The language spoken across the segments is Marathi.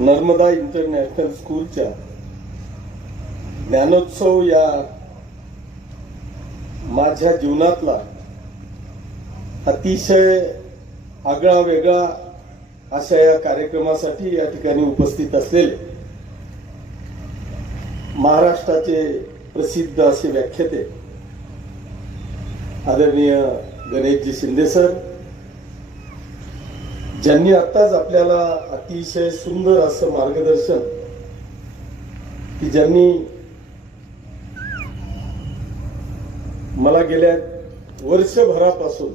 नर्मदा इंटरनॅशनल स्कूलच्या ज्ञानोत्सव या माझ्या जीवनातला अतिशय आगळा वेगळा अशा या कार्यक्रमासाठी या ठिकाणी उपस्थित असलेले महाराष्ट्राचे प्रसिद्ध असे व्याख्याते आदरणीय गणेशजी शिंदे सर, ज्यांनी आत्ताच आपल्याला अतिशय सुंदर असं मार्गदर्शन की ज्यांनी मला गेल्या वर्षभरापासून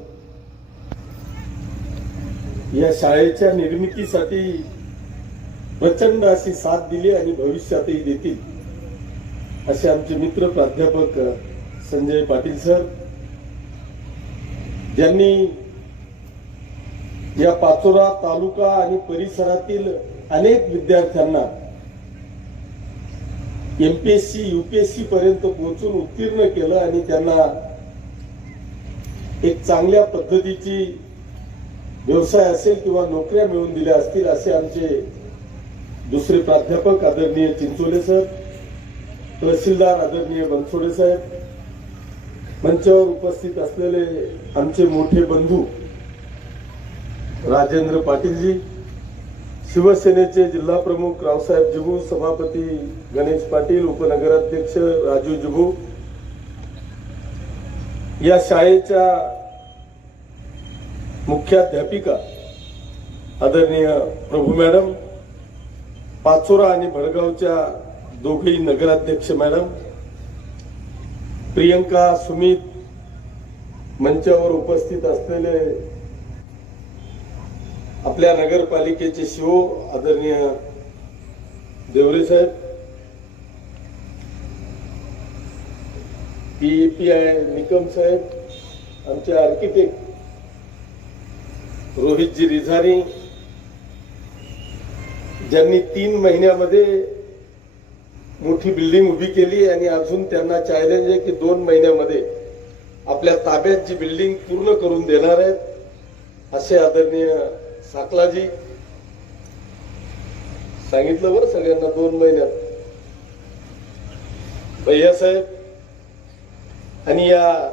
या शाळेच्या निर्मितीसाठी प्रचंड अशी साथ दिली आणि भविष्यातही देतील असे आमचे मित्र प्राध्यापक संजय पाटील सर, ज्यांनी या पाचोरा तालुका आणि परिसरातील अनेक विद्यार्थ्यांना एमपीएससी यूपीएससी पर्यंत पोहोचून उत्तीर्ण केलं आणि त्यांना एक चांगल्या पद्धतीची व्यवसाय असेल किंवा नोकऱ्या मिळवून दिल्या असतील असे आमचे दुसरे प्राध्यापक आदरणीय चिंचोले सर, तहसीलदार आदरणीय बनसोडे साहेब, मंचावर उपस्थित असलेले आमचे मोठे बंधू राजेंद्र पाटीलजी, शिवसेनेचे जिल्हा प्रमुख रावसाहेब जिबू, सभापती गणेश पाटील, उपनगराध्यक्ष राजू जिबू, या शाळेच्या मुख्याध्यापिका आदरणीय प्रभू मॅडम, पाचोरा आणि भडगावच्या दोघेही नगराध्यक्ष मॅडम, प्रियंका, सुमित, मंचावर उपस्थित असलेले आपल्या नगरपालिकेचे शिओ आदरणीय देवरे साहेब, पीईपीआय निकम साहेब, आमचे आर्किटेक्ट रोहितजी रिझारी, ज्यांनी 3 महिन्यामध्ये मोठी बिल्डिंग उभी केली आणि अजून त्यांना चॅलेंज आहे की 2 महिन्यामध्ये आपल्या ताब्यात जी बिल्डिंग पूर्ण करून देणार आहेत, असे आदरणीय साकलाजी, सांगितलं बरं सगळ्यांना 2 महिन्यात, भैयासाहेब, आणि या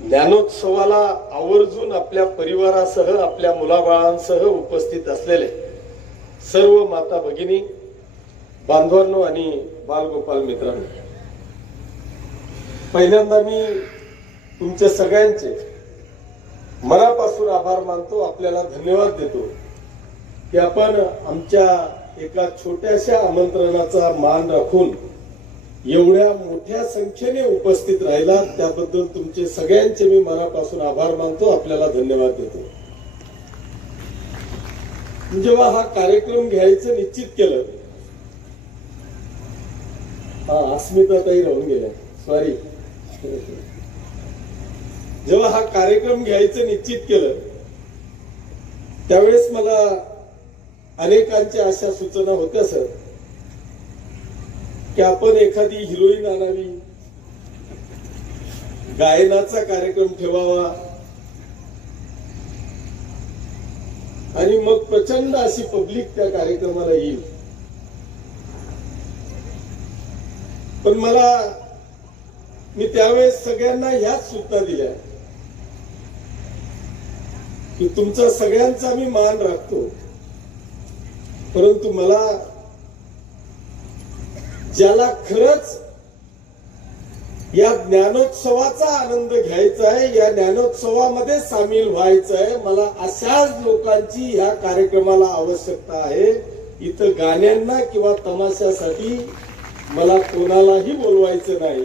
ज्ञानोत्सवाला आवर्जून आपल्या परिवारासह आपल्या मुलाबाळांसह उपस्थित असलेले सर्व माता भगिनी, बांधवांनो आणि बालगोपाल मित्रांनो, पहिल्यांदा मी तुमच्या सगळ्यांचे मनापासून आभार मानतो, आपल्याला धन्यवाद देतो की आपण आमच्या एका छोट्याशा आमंत्रणाचा मान राखून एवढ्या मोठ्या संख्येने उपस्थित राहिला, त्याबद्दल तुमचे सगळ्यांचे मी मनापासून आभार मानतो, आपल्याला धन्यवाद देतो. जेव्हा हा कार्यक्रम घ्यायचं निश्चित केलं, अस्मिताताई राहून गेल्या, सॉरी, जेव्हा हा कार्यक्रम घ्यायचं निश्चित केलं त्यावेळेस मला अनेकांच्या अशा सूचना होत्या सर की आपण एखादी हिरोईन आणावी, गायनाचा कार्यक्रम ठेवावा आणि मग प्रचंड अशी पब्लिक त्या कार्यक्रमाला येईल. पण मी त्यावेळेस सगळ्यांना ह्याच सूचना दिल्या की तुमचा सगळ्यांचा मी मान राखतो, परंतु मला ज्याला खरंच या ज्ञानोत्सवाचा आनंद घ्यायचा आहे, या ज्ञानोत्सवामध्ये सामील व्हायचं आहे, मला अशाच लोकांची ह्या कार्यक्रमाला आवश्यकता आहे. इथं गाण्यांना किंवा तमाशासाठी मला कोणालाही बोलवायचं नाही.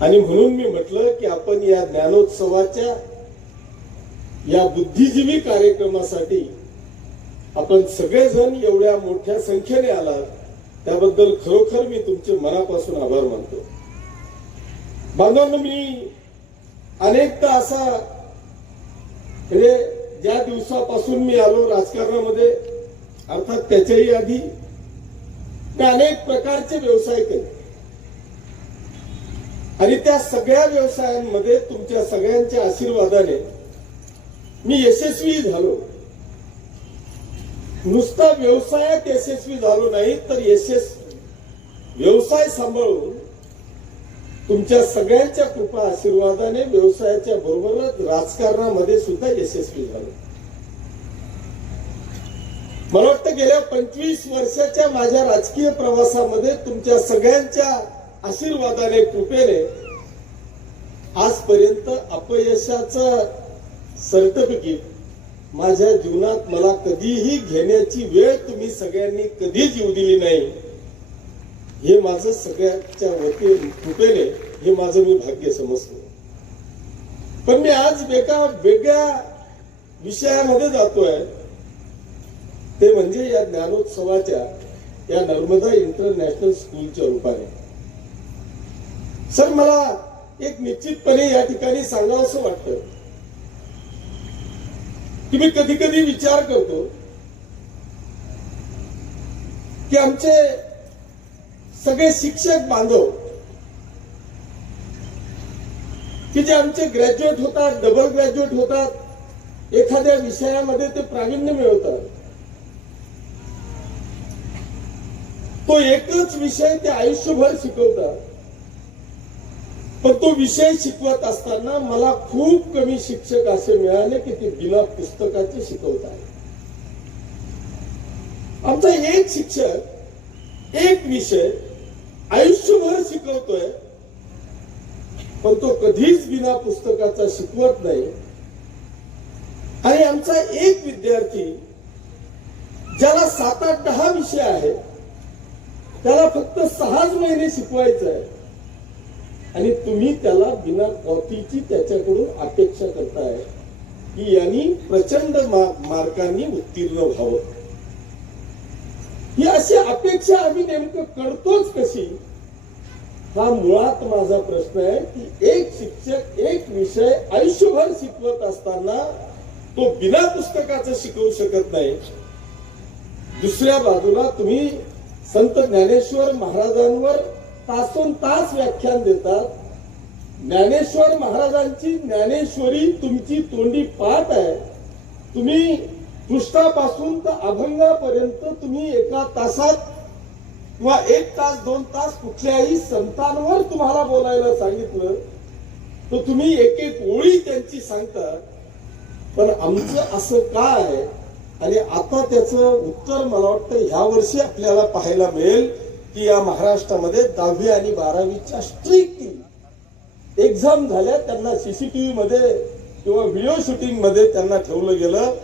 आणि म्हणून मी म्हटलं की आपण या ज्ञानोत्सवाच्या या बुद्धिजीवी कार्यक्रमासाठी आपण सगळेजण एवढ्या मोठ्या संख्येने आलात, त्याबद्दल खरोखर मी तुमचे मनापासून आभार मानतो. बांधवांनो, मी अनेकदा असा म्हणजे ज्या दिवसापासून मी आलो राजकारणामध्ये, अर्थात त्याच्याही आधी मी अनेक प्रकारचे व्यवसाय केले आणि त्या सगळ्या व्यवसायांमध्ये तुमच्या सगळ्यांच्या आशीर्वादाने मी यशस्वी झालो. नुसता व्यवसायात यशस्वी झालो नाही तर व्यवसाय सांभाळून तुमच्या सगळ्यांच्या कृपा आशीर्वादाने व्यवसायाच्या बरोबरच राजकारणामध्ये सुद्धा यशस्वी झालो. मला वाटतं गेल्या 25 वर्षाच्या माझ्या राजकीय प्रवासामध्ये तुमच्या सगळ्यांच्या आशीर्वादाने कृपेने आजपर्यंत अपयशाचं सर्टिफिकेट माझ्या जीवनात मला कधीही घेण्याची वेळ तुम्ही सगळ्यांनी कधीच येऊ दिली नाही. हे माझं सगळ्यांच्या वतीने कृपेने हे माझं मी भाग्य समजतो. पण मी आज एका वेगळ्या विषयामध्ये जातोय, ते म्हणजे या ज्ञानोत्सवाच्या या नर्मदा इंटरनॅशनल स्कूलच्या रूपाने. सर, मला एक निश्चितपणे या ठिकाणी सांगावं असं वाटतं की मी कधी कधी विचार करतो की आमचे सगळे शिक्षक बांधव की जे आमचे ग्रॅज्युएट होतात, डबल ग्रॅज्युएट होतात, एखाद्या विषयामध्ये ते प्रावीण्य मिळवतात, तो एकच विषय ते आयुष्यभर शिकवतात. पण तो विषय शिकवत असताना मला खूप कमी शिक्षक असे मिळाले की ते बिना पुस्तकाचे शिकवतात. आमचा एक शिक्षक एक विषय आयुष्यभर शिकवतोय, पण तो कधीच बिना पुस्तकाचा शिकवत नाही. आणि आमचा एक विद्यार्थी ज्याला 7-8-10 विषय आहेत, त्याला फक्त 6 महिने शिकवायचं आहे आणि तुम्ही त्याला बिना कॉपीची त्याच्याकडून अपेक्षा करताय की यांनी प्रचंड मार्कांनी उत्तीर्ण व्हावं. ही अशी अपेक्षा आम्ही नेमकं करतोच कशी, हा मुळात माझा प्रश्न आहे. की एक शिक्षक एक विषय आयुष्यभर शिकवत असताना तो बिना पुस्तकाचं शिकवू शकत नाही. दुसऱ्या बाजूला तुम्ही संत ज्ञानेश्वर महाराजांवर तासोन तास व्याख्यान देतात. ज्ञानेश्वर महाराजांची ज्ञानेश्वरी तुमची तोंडी पाठ आहे. तुम्ही पृष्ठापासून तर अभंगापर्यंत तुम्ही एका तासात किंवा 1 तास 2 तास कुठल्याही संतांवर तुम्हाला बोलायला सांगितलं तर तुम्ही एक ओळी त्यांची सांगता. पण आमचं असं का आहे? आणि आता त्याचं उत्तर मला वाटतं ह्या वर्षी आपल्याला पाहायला मिळेल की या महाराष्ट्रामध्ये 10वी आणि 12वीच्या स्ट्रिक्टली एक्झाम झाल्या, त्यांना सीसीटीव्ही मध्ये किंवा व्हिडिओ शूटिंग मध्ये त्यांना ठेवलं गेलं.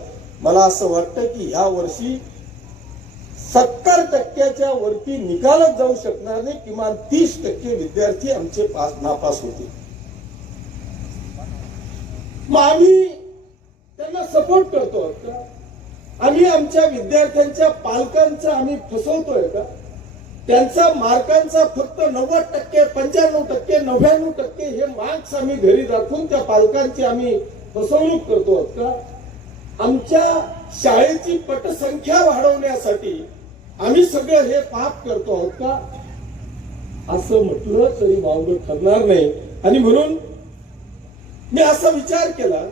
मला असं वाटतं की ह्या वर्षी 70% वरती निकालच जाऊ शकणार नाही, किमान 30% विद्यार्थी आमचे नापास होते. मग आम्ही त्यांना सपोर्ट करतो का? आम्ही आमच्या विद्यार्थ्यांच्या पालकांचा आम्ही फसवतोय का? त्यांचा मार्कांचा फक्त 90%, 95%, 99% हे मार्क्स आम्ही घरी दाखवून त्या पालकांची आम्ही फसवणूक करतो का? आमच्या शाळेची पटसंख्या वाढवण्यासाठी आम्ही सगळं हे पाप करतो आहोत का? असं म्हटलं तरी वावगं ठरणार नाही. आणि म्हणून मी असा विचार केला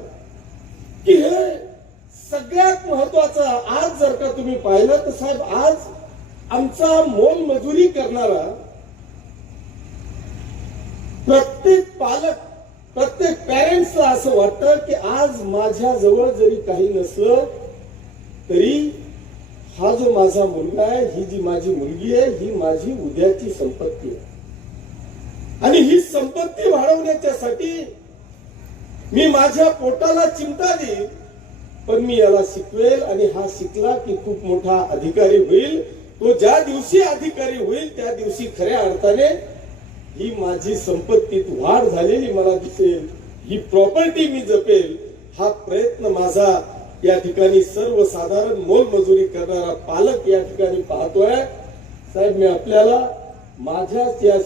की हे सगळ्यात महत्वाचं आज जर का तुम्ही पाहिलं तर साहेब, आज आमचा मोलमजुरी करणारा प्रत्येक पालक, प्रत्येक पॅरेंट्सला असं वाटतं की आज माझ्या जवळ जरी काही नसलं तरी हा जो माझा मुलगा आहे, ही जी माझी मुलगी आहे, ही माझी उद्याची संपत्ती आहे. आणि ही संपत्ती वाढवण्याच्यासाठी मी माझ्या पोटाला चिमटा देईल, पण मी याला शिकवेल आणि हा शिकला की खूप मोठा अधिकारी होईल. तो ज्या दिवशी अधिकारी होईल त्या दिवशी खऱ्या अर्थाने ही माझी संपत्तीत वाढ झालेली मला दिसेल, ही प्रॉपर्टी मी जपेल. हा प्रयत्न माझा या ठिकाणी सर्वसाधारण मोलमजुरी करणारा पालक या ठिकाणी पाहतोय. साहेब, मी आपल्याला माझ्याच या